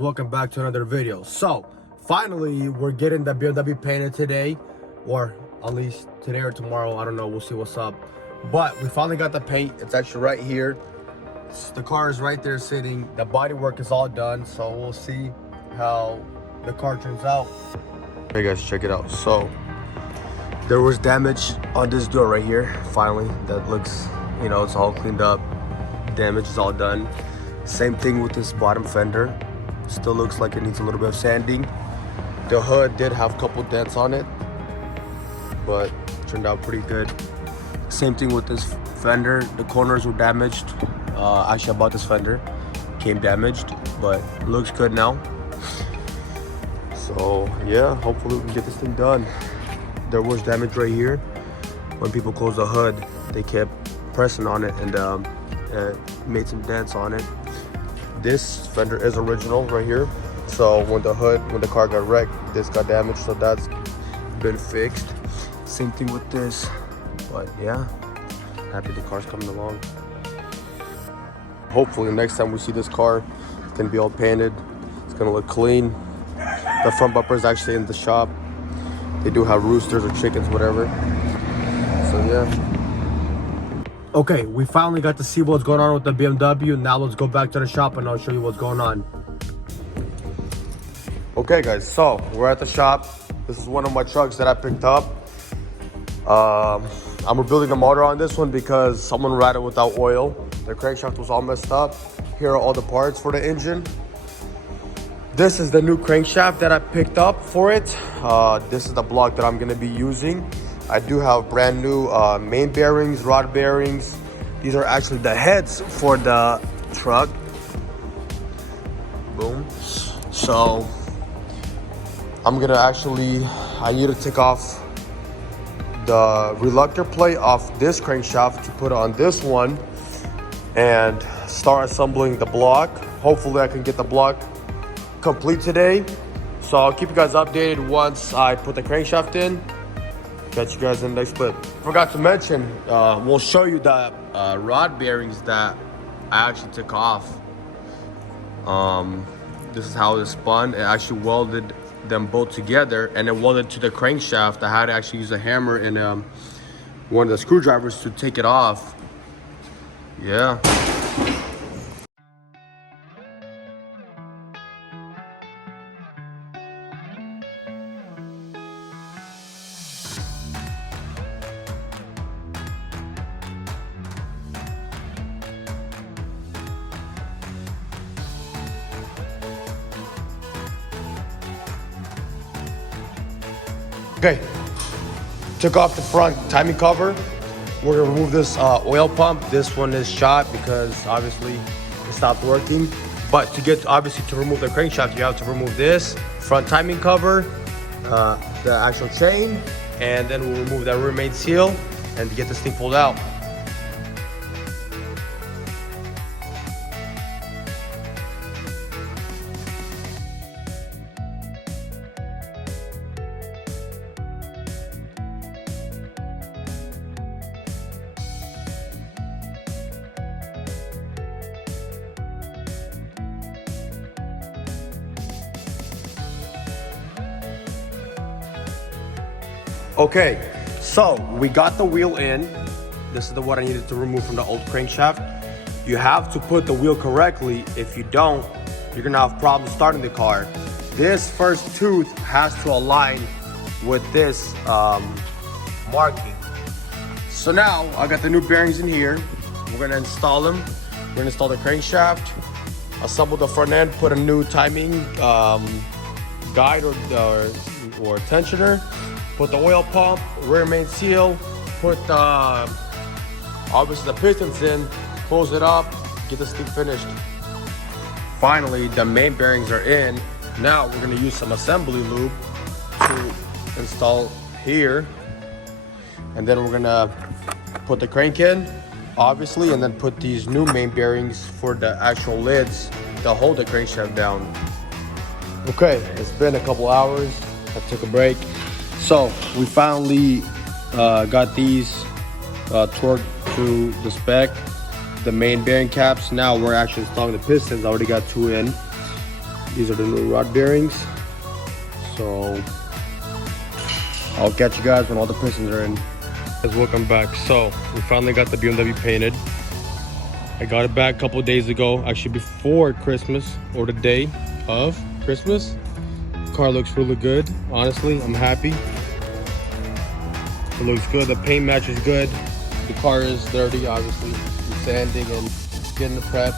Welcome back to another video. So finally we're getting the BMW painted today, or at least today or tomorrow. I don't know, we'll see what's up, but we finally got the paint. It's actually right here. The car is right there sitting. The body work is all done, so we'll see how the car turns out. Hey guys, check it out. So there was damage on this door right here. Finally, that looks, you know, it's all cleaned up. Damage is all done. Same thing with this bottom fender. Still looks like it needs a little bit of sanding. The hood did have a couple dents on it, but turned out pretty good. Same thing with this fender. The corners were damaged. Actually, I bought this fender, came damaged, but it looks good now. So yeah, hopefully we can get this thing done. There was damage right here. When people closed the hood, they kept pressing on it and it made some dents on it. This fender is original right here. So when the car got wrecked, this got damaged, so that's been fixed. Same thing with this, but yeah, happy the car's coming along. Hopefully next time we see this car, it's gonna be all painted. It's gonna look clean. The front bumper is actually in the shop. They do have roosters or chickens, whatever. So yeah. Okay, we finally got to see what's going on with the BMW. Now let's go back to the shop and I'll show you what's going on. Okay guys, so we're at the shop. This is one of my trucks that I picked up. I'm rebuilding the motor on this one because someone ran it without oil. The crankshaft was all messed up. Here are all the parts for the engine. This is the new crankshaft that I picked up for it. This is the block that I'm gonna be using. I do have brand new main bearings, rod bearings. These are actually the heads for the truck. Boom. So I'm gonna I need to take off the reluctor plate off this crankshaft to put on this one and start assembling the block. Hopefully I can get the block complete today. So I'll keep you guys updated once I put the crankshaft in. Catch you guys in the next clip. Forgot to mention, we'll show you the rod bearings that I actually took off. This is how it spun. It actually welded them both together and then welded to the crankshaft. I had to actually use a hammer and one of the screwdrivers to take it off. Yeah. Okay, took off the front timing cover. We're gonna remove this oil pump. This one is shot because obviously it stopped working. But to remove the crankshaft, you have to remove this front timing cover, the actual chain, and then we'll remove that rear main seal and get this thing pulled out. Okay, so we got the wheel in. This is the one I needed to remove from the old crankshaft. You have to put the wheel correctly. If you don't, you're gonna have problems starting the car. This first tooth has to align with this marking. So now I got the new bearings in here. We're gonna install them. We're gonna install the crankshaft, assemble the front end, put a new timing guide or tensioner. Put the oil pump, rear main seal, put obviously the pistons in, close it up, get this thing finished. Finally, the main bearings are in. Now we're gonna use some assembly lube to install here. And then we're gonna put the crank in, obviously, and then put these new main bearings for the actual lids to hold the crankshaft down. Okay, it's been a couple hours. I took a break. So we finally got these torqued to the spec, the main bearing caps. Now we're actually installing the pistons. I already got two in. These are the new rod bearings. So I'll catch you guys when all the pistons are in. Guys, welcome back. So we finally got the BMW painted. I got it back a couple days ago, actually before Christmas or the day of Christmas. The car looks really good. Honestly, I'm happy. It looks good. The paint match is good. The car is dirty, obviously. I'm sanding and getting the prep.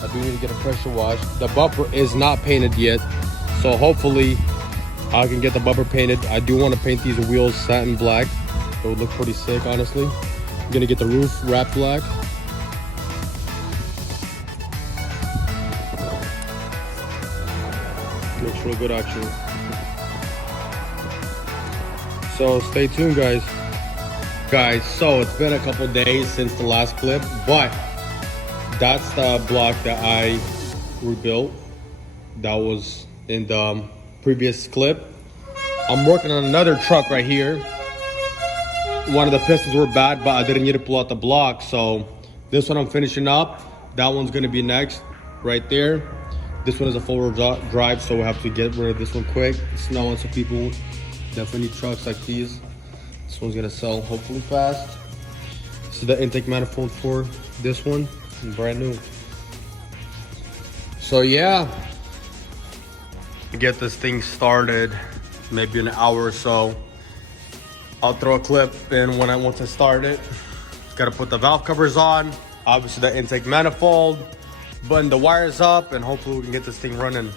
I do need to get a pressure wash. The bumper is not painted yet, so hopefully I can get the bumper painted. I do want to paint these wheels satin black. It would look pretty sick, honestly. I'm gonna get the roof wrapped black. Looks real good, actually. So stay tuned, guys. So it's been a couple days since the last clip, but that's the block that I rebuilt. That was in the previous clip. I'm working on another truck right here. One of the pistons were bad, but I didn't need to pull out the block. So this one I'm finishing up. That one's gonna be next, right there. This one is a four-wheel drive, so we'll have to get rid of this one quick. It's snowing, so people definitely need trucks like these. This one's gonna sell hopefully fast. This is the intake manifold for this one, brand new. So yeah, get this thing started, maybe an hour or so. I'll throw a clip in once I start it. Gotta put the valve covers on, obviously the intake manifold, button the wires up, and hopefully we can get this thing running.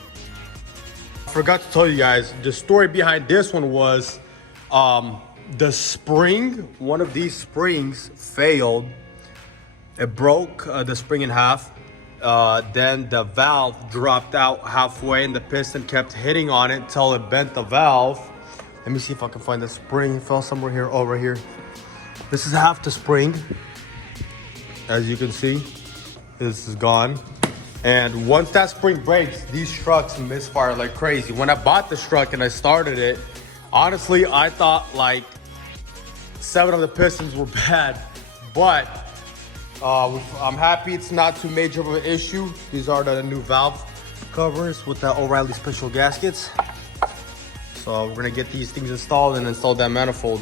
I forgot to tell you guys, the story behind this one was the spring, one of these springs failed. It broke the spring in half. Then the valve dropped out halfway and the piston kept hitting on it till it bent the valve. Let me see if I can find the spring. It fell somewhere here, over here. This is half the spring. As you can see, this is gone. And once that spring breaks, these trucks misfire like crazy. When I bought this truck and I started it, honestly, I thought like 7 of the pistons were bad, but I'm happy it's not too major of an issue. These are the new valve covers with the O'Reilly special gaskets. So we're gonna get these things installed and install that manifold.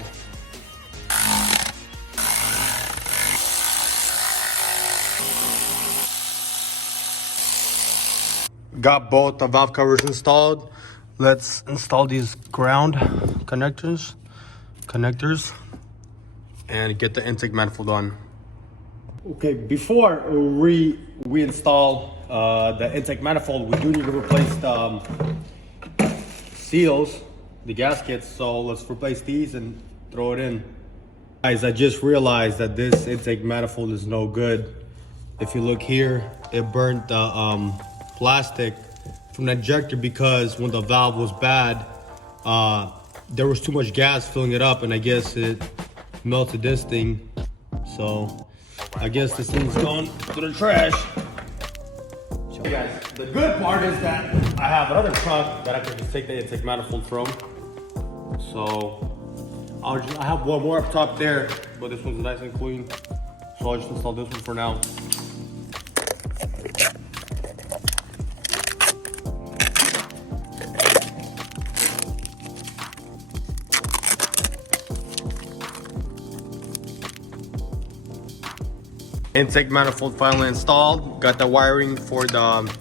Got both the valve covers installed. Let's install these ground connectors and get the intake manifold on. Okay, before we install the intake manifold, we do need to replace the seals, the gaskets. So let's replace these and throw it in. Guys, I just realized that this intake manifold is no good. If you look here, it burnt the plastic from the injector because when the valve was bad, there was too much gas filling it up, and I guess it melted this thing. So I guess this thing's going to the trash. Hey guys, the good part is that I have another truck that I can just take the intake manifold from. So I have one more up top there, but this one's nice and clean. So I'll just install this one for now. Intake manifold finally installed. Got the wiring for the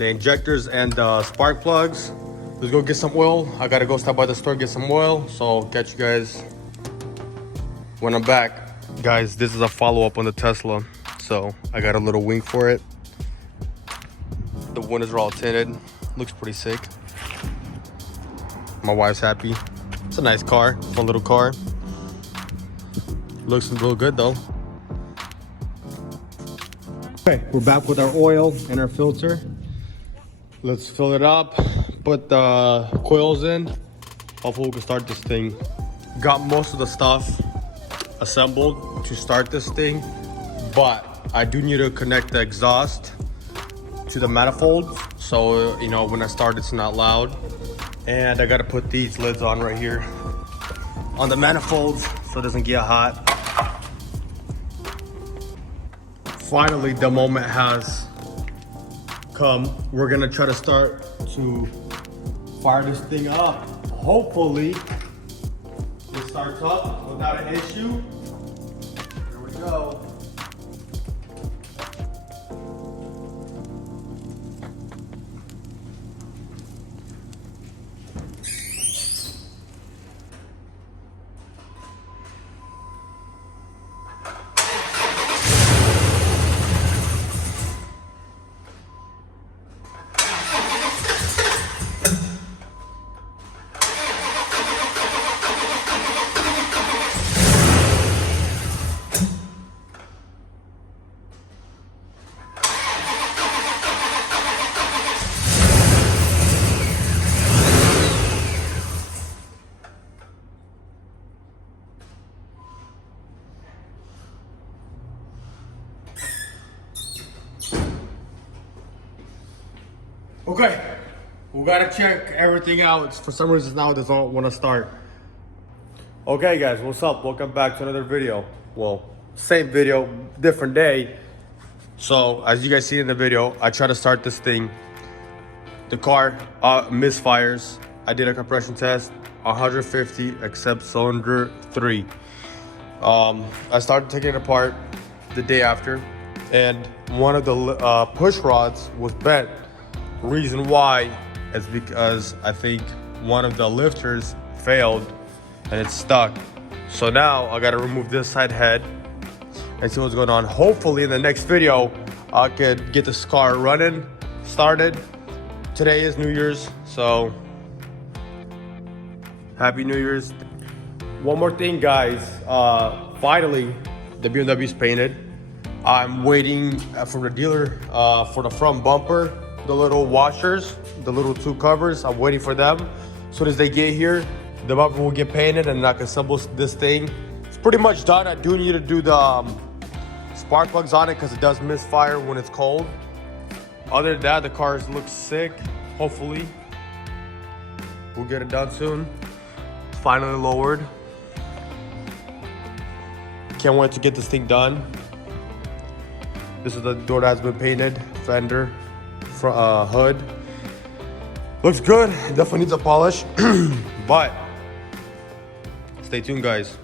injectors and the spark plugs. Let's go get some oil. I gotta go stop by the store, get some oil. So I'll catch you guys when I'm back. Guys, this is a follow-up on the Tesla. So I got a little wing for it. The windows are all tinted. Looks pretty sick. My wife's happy. It's a nice car, fun little car. Looks real good though. Okay, we're back with our oil and our filter. Let's fill it up, put the coils in. Hopefully we can start this thing. Got most of the stuff assembled to start this thing, but I do need to connect the exhaust to the manifold, so you know when I start it's not loud. And I gotta put these lids on right here on the manifolds so it doesn't get hot. Finally, the moment has come, we're gonna try to start to fire this thing up. Hopefully, it starts up without an issue. Here we go. Okay, we gotta check everything out. For some reason now it doesn't want to start. Okay guys, what's up? Welcome back to another video. Well, same video, different day. So as you guys see in the video, I try to start this thing. The car misfires. I did a compression test, 150 except cylinder 3. I started taking it apart the day after, and one of the push rods was bent. Reason why is because I think one of the lifters failed and it's stuck. So now I gotta remove this side head and see what's going on. Hopefully in the next video I could get this car running, started. Today is New Year's, so Happy New Year's. One more thing guys, finally the BMW is painted. I'm waiting for the dealer for the front bumper, the little washers, the little 2 covers. I'm waiting for them. As soon as they get here, the bumper will get painted and I can assemble this thing. It's pretty much done. I do need to do the spark plugs on it because it does misfire when it's cold. Other than that, the car looks sick. Hopefully, we'll get it done soon. It's finally lowered. Can't wait to get this thing done. This is the door that has been painted, fender. Hood looks good. Definitely needs a polish, but stay tuned guys.